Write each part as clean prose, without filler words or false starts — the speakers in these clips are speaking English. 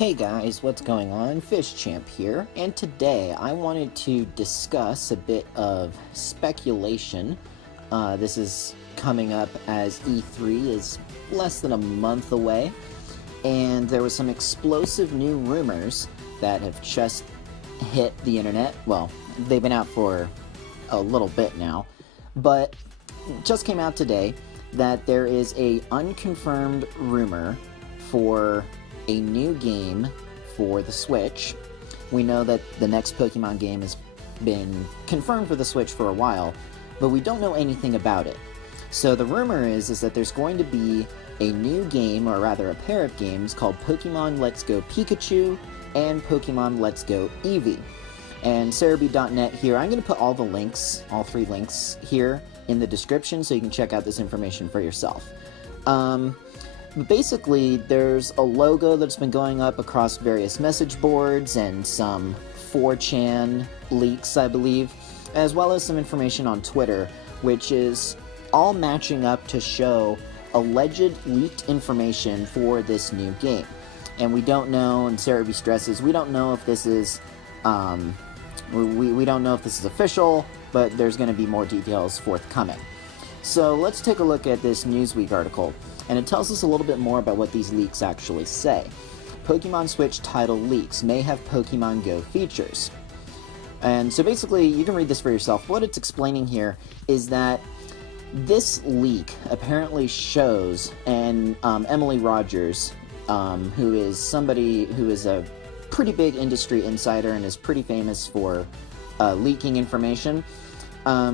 Hey guys, what's going on? Fish Champ here, and today I wanted to discuss a bit of speculation. This is coming up as E3 is less than a month away, and there was some explosive new rumors that have just hit the internet. Well, they've been out for a little bit now, but it just came out today that there is a unconfirmed rumor for a new game for the Switch. We know that the next Pokemon game has been confirmed for the Switch for a while, but we don't know anything about it. So the rumor is that there's going to be a new game, or rather a pair of games, called Pokemon Let's Go Pikachu and Pokemon Let's Go Eevee. And Cerebi.net here, I'm going to put all the links, all three links here in the description so you can check out this information for yourself. Basically, there's a logo that's been going up across various message boards and some 4chan leaks, I believe, as well as some information on Twitter, which is all matching up to show alleged leaked information for this new game. And we don't know, and Cerebi stresses, we don't know if this is, we don't know if this is official, but there's going to be more details forthcoming. So let's take a look at this Newsweek article, and it tells us a little bit more about what these leaks actually say. Pokemon Switch title leaks may have Pokemon Go features. And so basically, you can read this for yourself. What it's explaining here is that this leak apparently shows, and Emily Rogers, who is somebody who is a pretty big industry insider and is pretty famous for leaking information,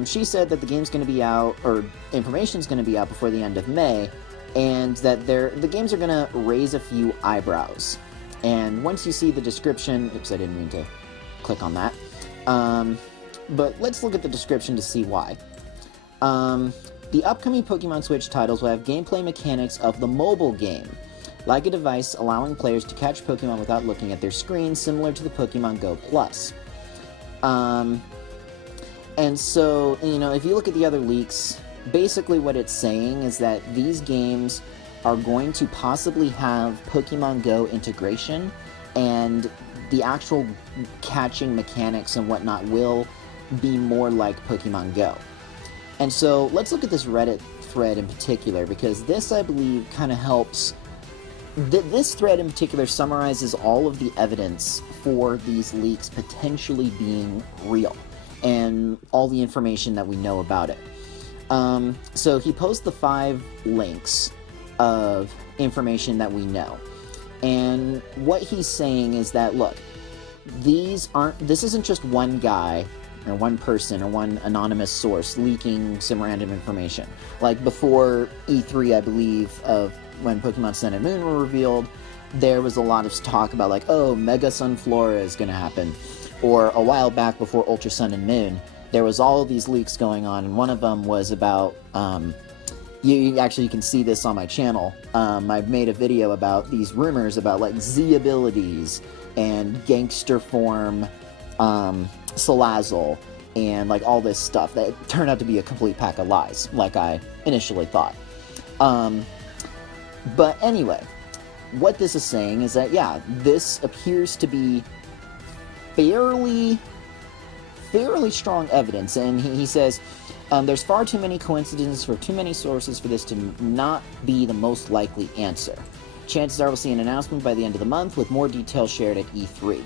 she said that the game's going to be out, or information's going to be out before the end of May, and that the games are going to raise a few eyebrows. And once you see the description, oops, I didn't mean to click on that, but let's look at the description to see why. The upcoming Pokemon Switch titles will have gameplay mechanics of the mobile game, like a device allowing players to catch Pokemon without looking at their screen, similar to the Pokemon Go Plus. And so, you know, if you look at the other leaks, basically what it's saying is that these games are going to possibly have Pokemon Go integration, and the actual catching mechanics and whatnot will be more like Pokemon Go. And so, let's look at this Reddit thread in particular, because this, I believe, kind of helps. This thread in particular summarizes all of the evidence for these leaks potentially being real, and all the information that we know about it. So he posts the 5 links of information that we know. And what he's saying is that, look, this isn't just one guy, or one person, or one anonymous source leaking some random information. Like before E3, I believe, of when Pokemon Sun and Moon were revealed, there was a lot of talk about, like, oh, Mega Sunflora is going to happen. Or a while back before UltraSun and Moon, there was all of these leaks going on, and one of them was about, you can see this on my channel. I've made a video about these rumors about, like, Z abilities, and gangster form, Salazzle, and, like, all this stuff that turned out to be a complete pack of lies, like I initially thought. But anyway, what this is saying is that, yeah, this appears to be fairly strong evidence, and he says, there's far too many coincidences for too many sources for this to not be the most likely answer. Chances are we'll see an announcement by the end of the month with more details shared at E3.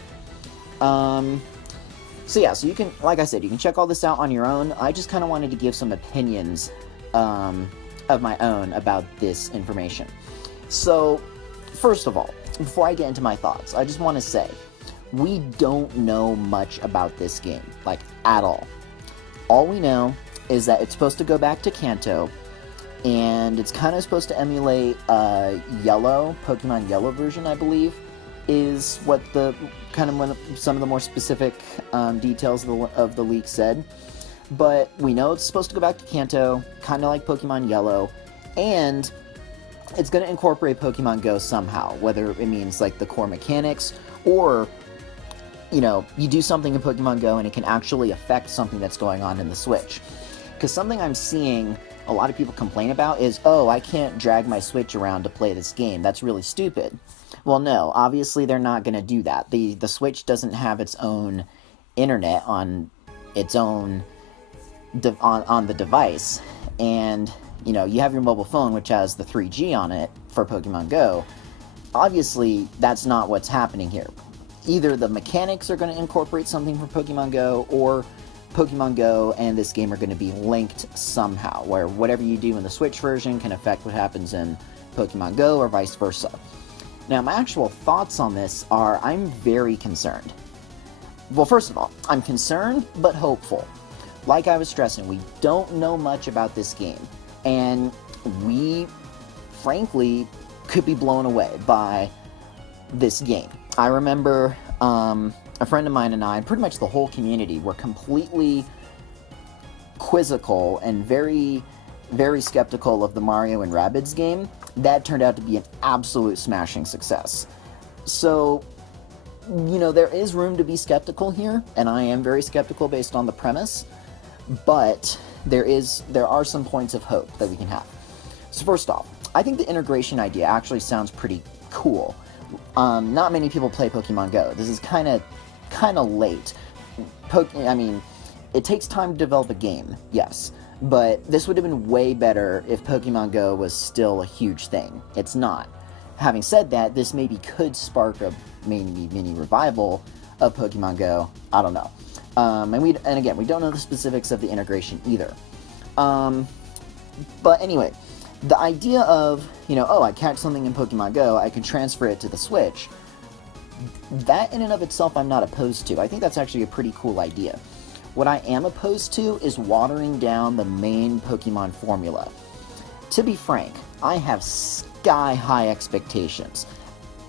So yeah, so you can, like I said, you can check all this out on your own. I just kind of wanted to give some opinions of my own about this information. So, first of all, before I get into my thoughts, I just want to say, we don't know much about this game, like, at all. All we know is that it's supposed to go back to Kanto, and it's kind of supposed to emulate Yellow, Pokemon Yellow version, I believe, is what the, some of the more specific details of the leak said. But we know it's supposed to go back to Kanto, kind of like Pokemon Yellow, and it's going to incorporate Pokemon Go somehow, whether it means, like, the core mechanics, or, you know, you do something in Pokemon Go and it can actually affect something that's going on in the Switch. Because something I'm seeing a lot of people complain about is, oh, I can't drag my Switch around to play this game. That's really stupid. Well, no, obviously they're not going to do that. The Switch doesn't have its own internet on its own on the device, and you know, you have your mobile phone which has the 3G on it for Pokemon Go. Obviously, that's not what's happening here. Either the mechanics are going to incorporate something from Pokemon Go, or Pokemon Go and this game are going to be linked somehow, where whatever you do in the Switch version can affect what happens in Pokemon Go, or vice versa. Now, my actual thoughts on this are, I'm very concerned. Well, first of all, I'm concerned, but hopeful. Like I was stressing, we don't know much about this game, and we, frankly, could be blown away by this game. I remember a friend of mine and I, and pretty much the whole community, were completely quizzical and very, very skeptical of the Mario and Rabbids game. That turned out to be an absolute smashing success. So, you know, there is room to be skeptical here, and I am very skeptical based on the premise, but there are some points of hope that we can have. So first off, I think the integration idea actually sounds pretty cool. Not many people play Pokemon Go. This is kind of late. I mean, it takes time to develop a game, yes, but this would have been way better if Pokemon Go was still a huge thing. It's not. Having said that, this maybe could spark a mini revival of Pokemon Go. I don't know. And again, we don't know the specifics of the integration either. But anyway, the idea of, you know, oh, I catch something in Pokemon Go, I can transfer it to the Switch, that in and of itself I'm not opposed to. I think that's actually a pretty cool idea. What I am opposed to is watering down the main Pokemon formula. To be frank, I have sky-high expectations.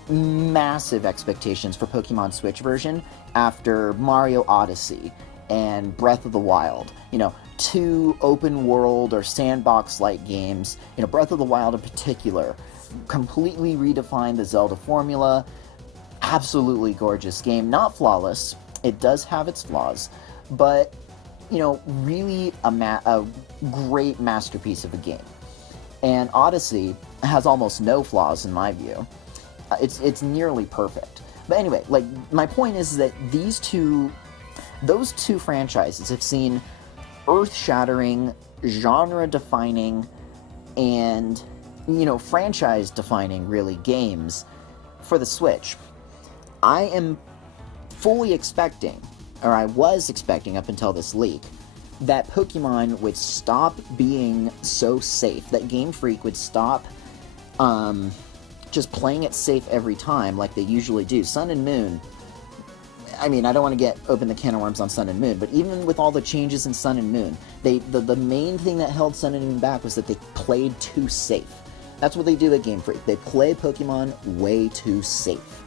Massive expectations for Pokemon Switch version after Mario Odyssey and Breath of the Wild. You know, two open world or sandbox-like games. You know, Breath of the Wild in particular completely redefined the Zelda formula. Absolutely gorgeous game. Not flawless. It does have its flaws, but, you know, really a great masterpiece of a game. And Odyssey has almost no flaws in my view. It's nearly perfect. But anyway, like, my point is that those two franchises have seen earth-shattering, genre-defining, and, you know, franchise-defining, really, games for the Switch. I am fully expecting, or I was expecting up until this leak, that Pokemon would stop being so safe, that Game Freak would stop just playing it safe every time like they usually do. Sun and Moon, I mean, I don't want to open the can of worms on Sun and Moon, but even with all the changes in Sun and Moon, the main thing that held Sun and Moon back was that they played too safe. That's what they do at Game Freak. They play Pokemon way too safe.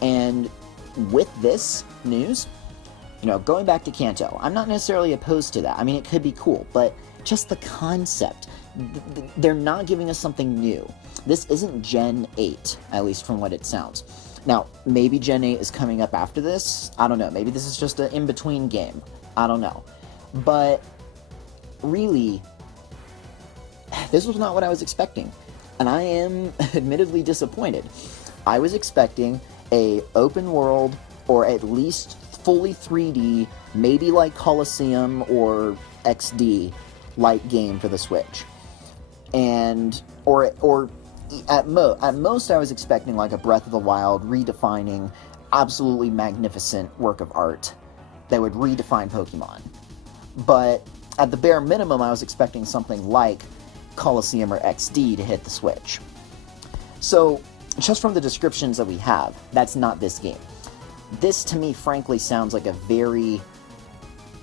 And with this news, you know, going back to Kanto, I'm not necessarily opposed to that. I mean, it could be cool, but just the concept, they're not giving us something new. This isn't Gen 8, at least from what it sounds. Now, maybe Gen 8 is coming up after this. I don't know. Maybe this is just an in-between game. I don't know. But really, this was not what I was expecting. And I am admittedly disappointed. I was expecting a open world, or at least fully 3D, maybe like Colosseum or XD like game for the Switch. And or at most I was expecting like a Breath of the Wild redefining, absolutely magnificent work of art that would redefine Pokemon. But at the bare minimum, I was expecting something like Colosseum or XD to hit the Switch. So, just from the descriptions that we have, that's not this game. This, to me, frankly, sounds like a very,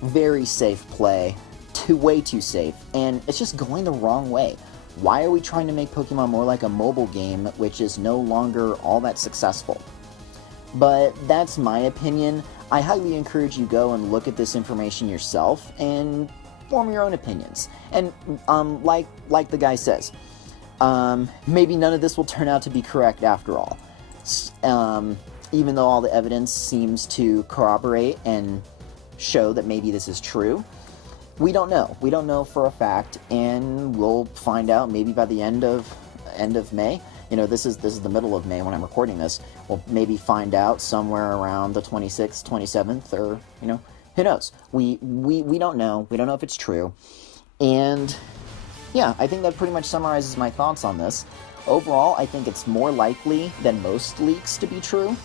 very safe play. Way too safe, and it's just going the wrong way. Why are we trying to make Pokemon more like a mobile game, which is no longer all that successful? But that's my opinion. I highly encourage you go and look at this information yourself and form your own opinions. And like the guy says, maybe none of this will turn out to be correct after all. Even though all the evidence seems to corroborate and show that maybe this is true. we don't know. We don't know for a fact, and we'll find out maybe by the end of May. You know, this is the middle of May when I'm recording this. We'll maybe find out somewhere around the 26th, 27th, or, you know, who knows? We don't know. We don't know if it's true. And yeah, I think that pretty much summarizes my thoughts on this. Overall, I think it's more likely than most leaks to be true,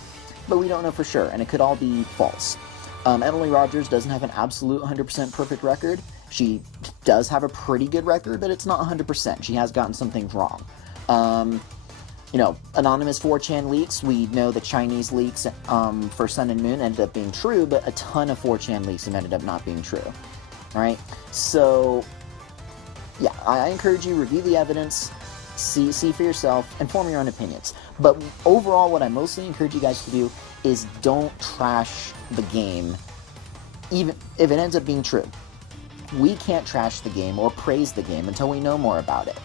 but we don't know for sure, and it could all be false. Emily Rogers doesn't have an absolute 100% perfect record. She does have a pretty good record, but it's not 100%. She has gotten some things wrong. You know, anonymous 4chan leaks, we know the Chinese leaks for Sun and Moon ended up being true, but a ton of 4chan leaks have ended up not being true. Alright? So, yeah, I encourage you, review the evidence, see for yourself, and form your own opinions. But overall, what I mostly encourage you guys to do is don't trash the game, even if it ends up being true. We can't trash the game or praise the game until we know more about it.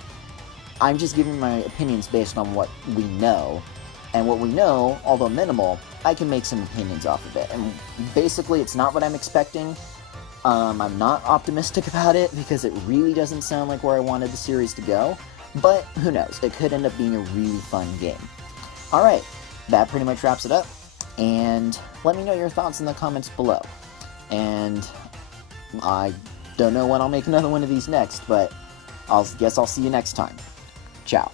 I'm just giving my opinions based on what we know, and what we know, although minimal, I can make some opinions off of it. And basically, it's not what I'm expecting. I'm not optimistic about it, because it really doesn't sound like where I wanted the series to go, but who knows, it could end up being a really fun game. Alright, that pretty much wraps it up, and let me know your thoughts in the comments below. And I don't know when I'll make another one of these next, but guess I'll see you next time. Ciao.